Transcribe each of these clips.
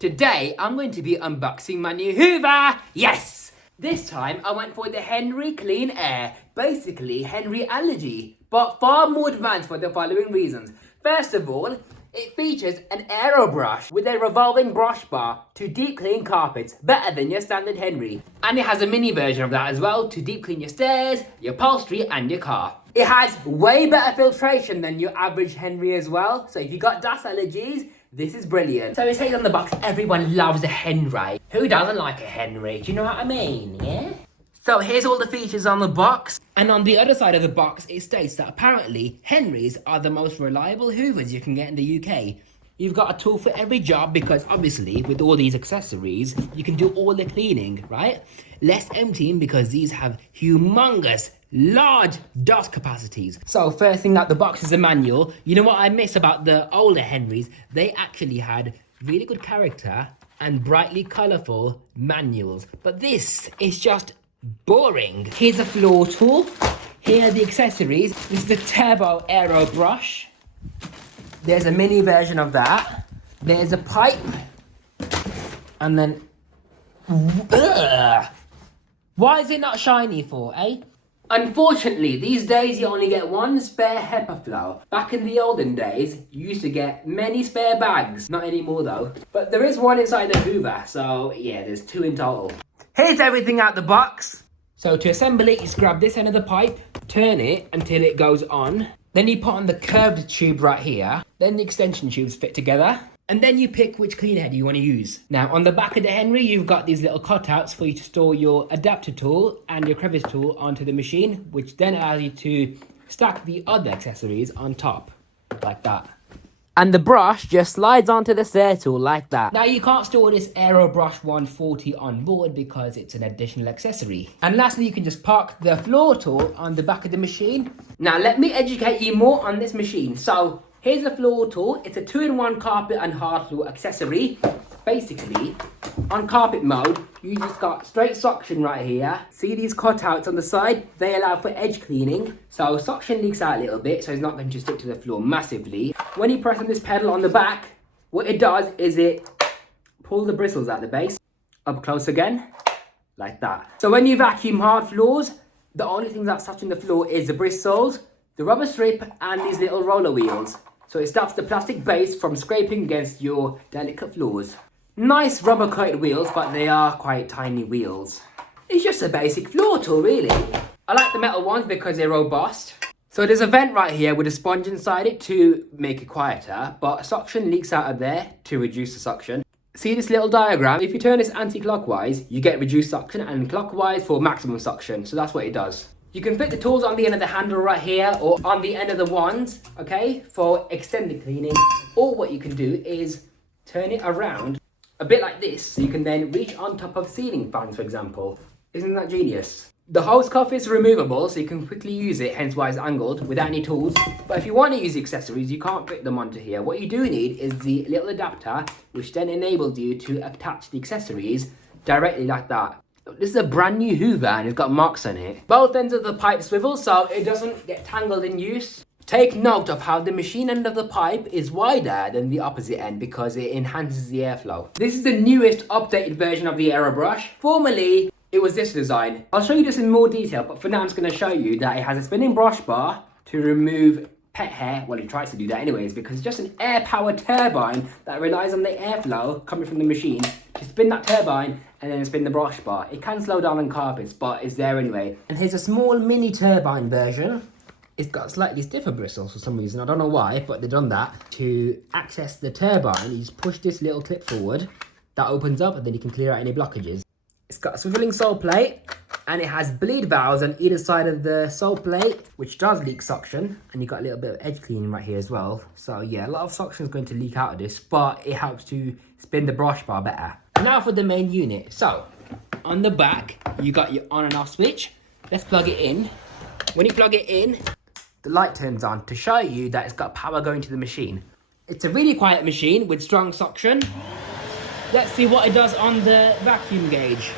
Today, I'm going to be unboxing my new Hoover. Yes! This time, I went for the Henry Clean Air, basically Henry Allergy, but far more advanced for the following reasons. First of all, it features an Airo brush with a revolving brush bar to deep clean carpets, better than your standard Henry. And it has a mini version of that as well to deep clean your stairs, your upholstery and your car. It has way better filtration than your average Henry as well, so if you got dust allergies, this is brilliant. So it says on the box, everyone loves a Henry. Who doesn't like a Henry? Do you know what I mean, yeah? So here's all the features on the box. And on the other side of the box, it states that apparently Henrys are the most reliable Hoovers you can get in the UK. You've got a tool for every job because obviously with all these accessories, you can do all the cleaning, right? Less emptying because these have humongous, large dust capacities. So first thing out the box is a manual. You know what I miss about the older Henrys? They actually had really good character and brightly colourful manuals. But this is just boring. Here's a floor tool. Here are the accessories. This is the Turbo Airo brush. There's a mini version of that. There's a pipe. And then... Why is it not shiny for, eh? Unfortunately, these days you only get one spare HEPA flow. Back in the olden days, you used to get many spare bags. Not anymore though. But there is one inside the Hoover, so yeah, there's two in total. Here's everything out the box. So to assemble it, you just grab this end of the pipe, turn it until it goes on. Then you put on the curved tube right here. Then the extension tubes fit together. And then you pick which clean head you want to use. Now, on the back of the Henry, you've got these little cutouts for you to store your adapter tool and your crevice tool onto the machine, which then allows you to stack the other accessories on top, like that. And the brush just slides onto the stair tool like that. Now, you can't store this Airo Brush 140 on board because it's an additional accessory. And lastly, you can just park the floor tool on the back of the machine. Now, let me educate you more on this machine. So, here's the floor tool. It's a 2-in-1 carpet and hard floor accessory. Basically, on carpet mode, you just got straight suction right here. See these cutouts on the side? They allow for edge cleaning. So suction leaks out a little bit, so it's not going to stick to the floor massively. When you press on this pedal on the back, what it does is it pulls the bristles out the base. Up close again, like that. So when you vacuum hard floors, the only thing that's touching the floor is the bristles, the rubber strip and these little roller wheels. So it stops the plastic base from scraping against your delicate floors. Nice rubber coated wheels, but they are quite tiny wheels. It's just a basic floor tool really. I like the metal ones because they're robust. So there's a vent right here with a sponge inside it to make it quieter, but suction leaks out of there to reduce the suction. See this little diagram? If you turn this anti-clockwise, you get reduced suction, and clockwise for maximum suction. So that's what it does. You can fit the tools on the end of the handle right here or on the end of the wands, okay, for extended cleaning. Or what you can do is turn it around a bit like this, so you can then reach on top of ceiling fans, for example. Isn't that genius? The hose cuff is removable, so you can quickly use it, hence why it's angled, without any tools. But if you want to use the accessories, you can't fit them onto here. What you do need is the little adapter, which then enables you to attach the accessories directly like that. This is a brand new Hoover and it's got marks on it. Both ends of the pipe swivel so it doesn't get tangled in use. Take note of how the machine end of the pipe is wider than the opposite end because it enhances the airflow. This is the newest updated version of the Airo brush. Formerly, it was this design. I'll show you this in more detail, but for now I'm just going to show you that it has a spinning brush bar to remove pet hair. Well, it tries to do that anyways because it's just an air-powered turbine that relies on the airflow coming from the machine to spin that turbine and then spin the brush bar. It can slow down on carpets, but it's there anyway. And here's a small mini turbine version. It's got slightly stiffer bristles for some reason. I don't know why, but they've done that. To access the turbine, you just push this little clip forward. That opens up and then you can clear out any blockages. It's got a swiveling sole plate and it has bleed valves on either side of the sole plate, which does leak suction. And you've got a little bit of edge cleaning right here as well. So yeah, a lot of suction is going to leak out of this, but it helps to spin the brush bar better. Now for the main unit. So on the back, you got your on and off switch. Let's plug it in. When you plug it in, the light turns on to show you that it's got power going to the machine. It's a really quiet machine with strong suction. Let's see what it does on the vacuum gauge.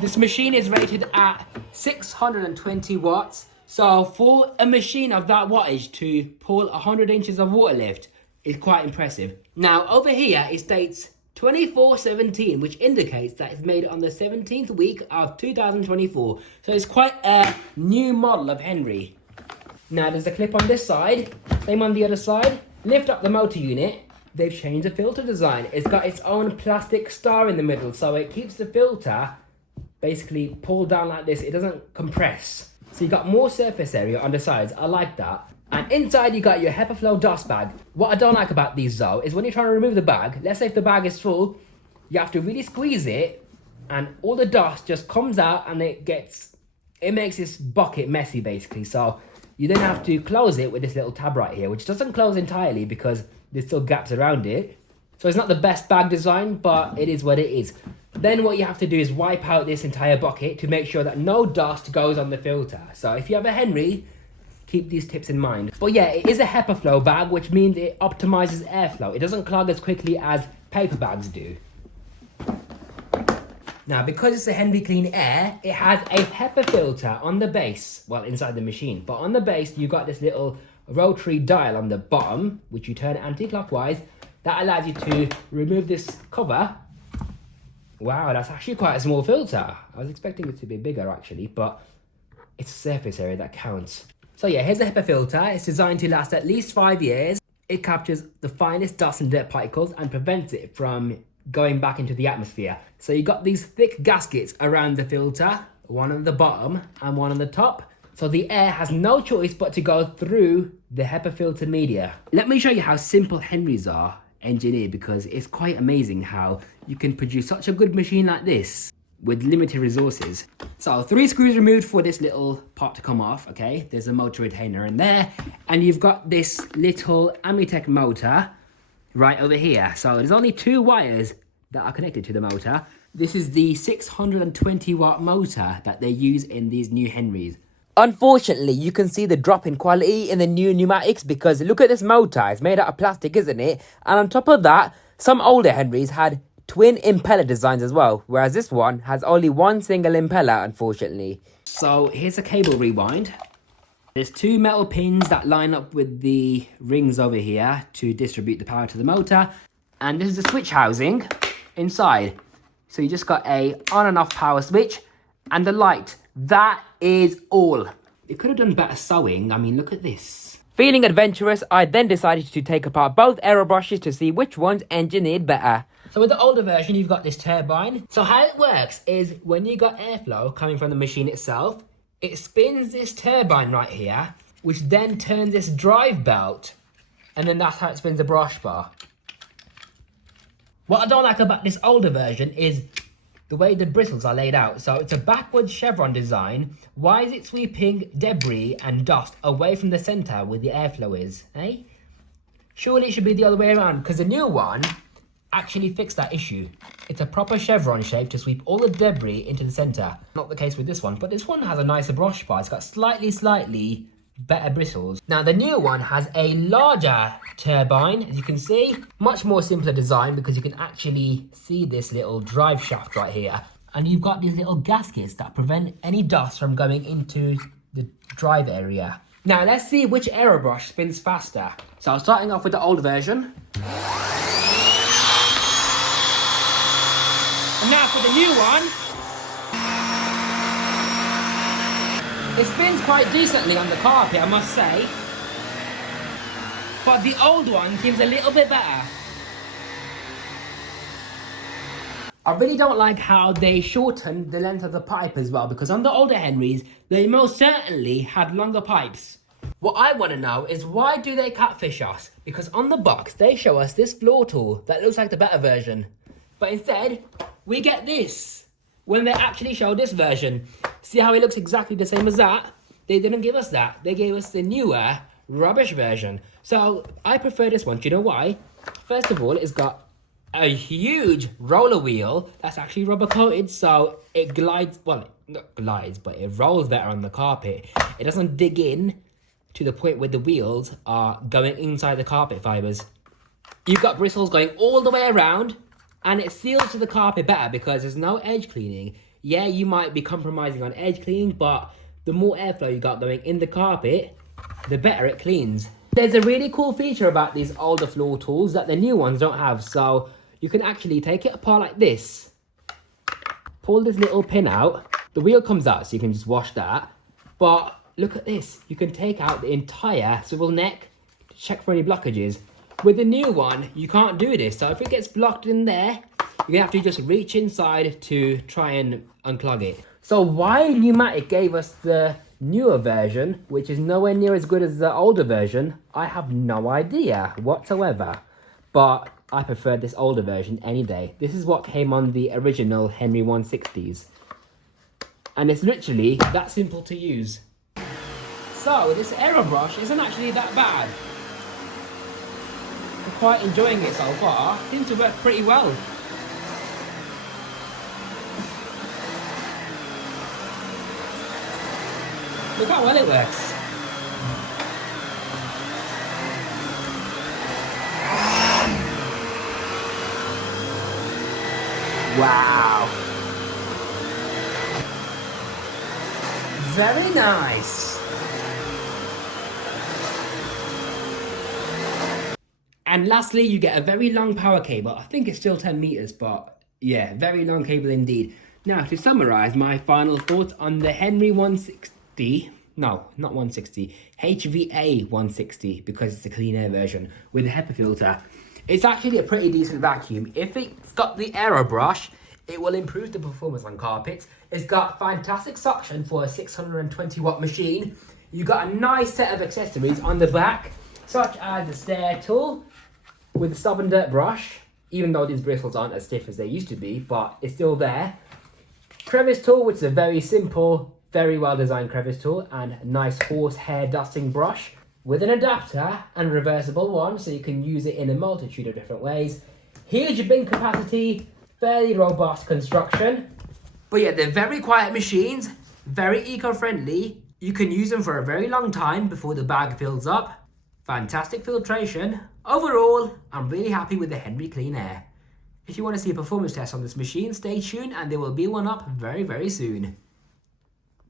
This machine is rated at 620 watts. So for a machine of that wattage to pull 100 inches of water lift is quite impressive. Now over here it states 2417, which indicates that it's made on the 17th week of 2024. So it's quite a new model of Henry. Now there's a clip on this side, same on the other side. Lift up the motor unit. They've changed the filter design. It's got its own plastic star in the middle, so it keeps the filter basically pulled down like this. It doesn't compress. So you got more surface area on the sides. I like that. And inside you got your HEPA Flow dust bag. What I don't like about these though is when you're trying to remove the bag, let's say if the bag is full, you have to really squeeze it and all the dust just comes out and it makes this bucket messy basically. So you then have to close it with this little tab right here, which doesn't close entirely because there's still gaps around it. So it's not the best bag design, but it is what it is. Then what you have to do is wipe out this entire bucket to make sure that no dust goes on the filter. So if you have a Henry, keep these tips in mind. But yeah, it is a HEPA Flow bag, which means it optimizes airflow. It doesn't clog as quickly as paper bags do. Now, because it's a Henry Clean Air, it has a HEPA filter on the base, well, inside the machine. But on the base, you've got this little rotary dial on the bottom, which you turn anti-clockwise. That allows you to remove this cover. Wow, that's actually quite a small filter. I was expecting it to be bigger, actually, but it's the surface area that counts. So yeah, here's a HEPA filter. It's designed to last at least 5 years. It captures the finest dust and dirt particles and prevents it from going back into the atmosphere. So you got these thick gaskets around the filter, one on the bottom and one on the top. So the air has no choice but to go through the HEPA filter media. Let me show you how simple Henrys are engineered, because it's quite amazing how you can produce such a good machine like this with limited resources. So 3 screws removed for this little part to come off, okay? There's a motor retainer in there, and you've got this little Amitech motor right over here. So there's only 2 wires that are connected to the motor. This is the 620 watt motor that they use in these new Henrys. Unfortunately, you can see the drop in quality in the new pneumatics because look at this motor. It's made out of plastic, isn't it? And on top of that, some older Henrys had twin impeller designs as well, whereas this one has only one single impeller, unfortunately. So here's a cable rewind. There's 2 metal pins that line up with the rings over here to distribute the power to the motor. And this is the switch housing inside. So you just got a on and off power switch and the light. That is all. It could have done better sewing. I mean, look at this. Feeling adventurous, I then decided to take apart both Airo brushes to see which one's engineered better. So with the older version, you've got this turbine. So how it works is when you got airflow coming from the machine itself, it spins this turbine right here, which then turns this drive belt, and then that's how it spins the brush bar. What I don't like about this older version is the way the bristles are laid out. So it's a backwards chevron design. Why is it sweeping debris and dust away from the center where the airflow is, eh? Surely it should be the other way around, because the new one actually fixed that issue. It's a proper chevron shape to sweep all the debris into the center. Not the case with this one, but this one has a nicer brush bar. It's got slightly better bristles. Now the new one has a larger turbine, as you can see. Much more simpler design because you can actually see this little drive shaft right here. And you've got these little gaskets that prevent any dust from going into the drive area. Now let's see which Airo brush spins faster. So starting off with the old version. And now for the new one. It spins quite decently on the carpet, I must say. But the old one seems a little bit better. I really don't like how they shortened the length of the pipe as well, because on the older Henrys, they most certainly had longer pipes. What I want to know is why do they catfish us? Because on the box, they show us this floor tool that looks like the better version. But instead, we get this when they actually show this version. See how it looks exactly the same as that? They didn't give us that. They gave us the newer, rubbish version. So I prefer this one. Do you know why? First of all, it's got a huge roller wheel that's actually rubber coated, so it glides, well, not glides, but it rolls better on the carpet. It doesn't dig in to the point where the wheels are going inside the carpet fibers. You've got bristles going all the way around, and it seals to the carpet better because there's no edge cleaning. Yeah, you might be compromising on edge cleaning, but the more airflow you got going in the carpet, the better it cleans. There's a really cool feature about these older floor tools that the new ones don't have. So you can actually take it apart like this, pull this little pin out, the wheel comes out so you can just wash that. But look at this, you can take out the entire swivel neck to check for any blockages. With the new one, you can't do this. So if it gets blocked in there, you're gonna have to just reach inside to try and unclog it. So why Numatic gave us the newer version, which is nowhere near as good as the older version, I have no idea whatsoever. But I prefer this older version any day. This is what came on the original Henry 160s. And it's literally that simple to use. So this Airo brush isn't actually that bad. I'm quite enjoying it so far. Seems to work pretty well. Look how well it works. Wow. Very nice. And lastly, you get a very long power cable. I think it's still 10 meters, but yeah, very long cable indeed. Now, to summarize my final thoughts on the Henry 160, no, not 160, HVA 160, because it's a clean air version with a HEPA filter. It's actually a pretty decent vacuum. If it's got the Airo brush, it will improve the performance on carpets. It's got fantastic suction for a 620 watt machine. You got a nice set of accessories on the back, such as the stair tool with the stub and dirt brush, even though these bristles aren't as stiff as they used to be, but it's still there. Crevice tool, which is a very simple, very well designed crevice tool, and a nice horsehair dusting brush with an adapter and reversible one, so you can use it in a multitude of different ways. Huge bin capacity, fairly robust construction. But yeah, they're very quiet machines, very eco-friendly. You can use them for a very long time before the bag fills up. Fantastic filtration. Overall, I'm really happy with the Henry Clean Air. If you want to see a performance test on this machine, stay tuned and there will be one up very, very soon.